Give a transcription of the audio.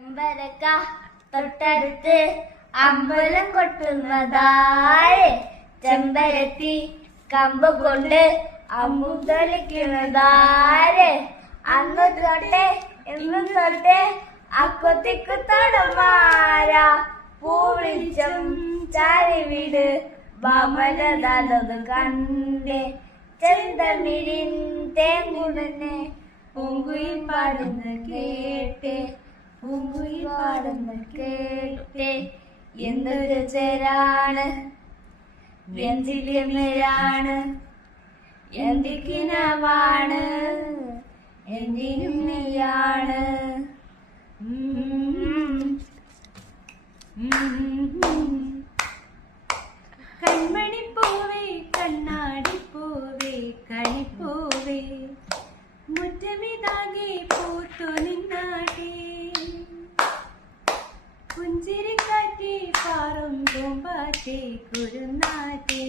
ചെമ്പരക്ക തൊട്ടടുത്ത് അമ്പലം കൊട്ടുന്നതാരെ, ചെമ്പരത്തി കമ്പ് കൊണ്ട് അമ്പുതളിക്കുന്നതാരെ. അന്ന് തൊട്ടേ എന്നും തൊട്ടേ അക്കൊത്തിക്കുത്തടമാര പൂവിളിച്ചം ചാരിവിട് ബമലതത് കണ്ടേ. ചെന്തമിഴിൻ തേങ്കുടനെ പൂങ്കുയിൽ പാടുന്ന കേട്ടേ, പൂങ്കുയിൽ പാടുന്ന കേട്ടേ. എന്തൊരു ചേരാണ് വെഞ്ചിലിയാണ്, എന്തിക്കിനമാണ് എന്തിനും നെയ്യാണ്. കൺമണിപ്പൂവേ കണ്ണാടിപ്പൂവേ കണിപ്പൂവേ മുറ്റമിതാകെ പൂത്തു നിന്നാട്ടെ. പുഞ്ചിരിക്കാറ്റെ പാറും പൂമ്പാറ്റെ കുരുന്നാറ്റെ.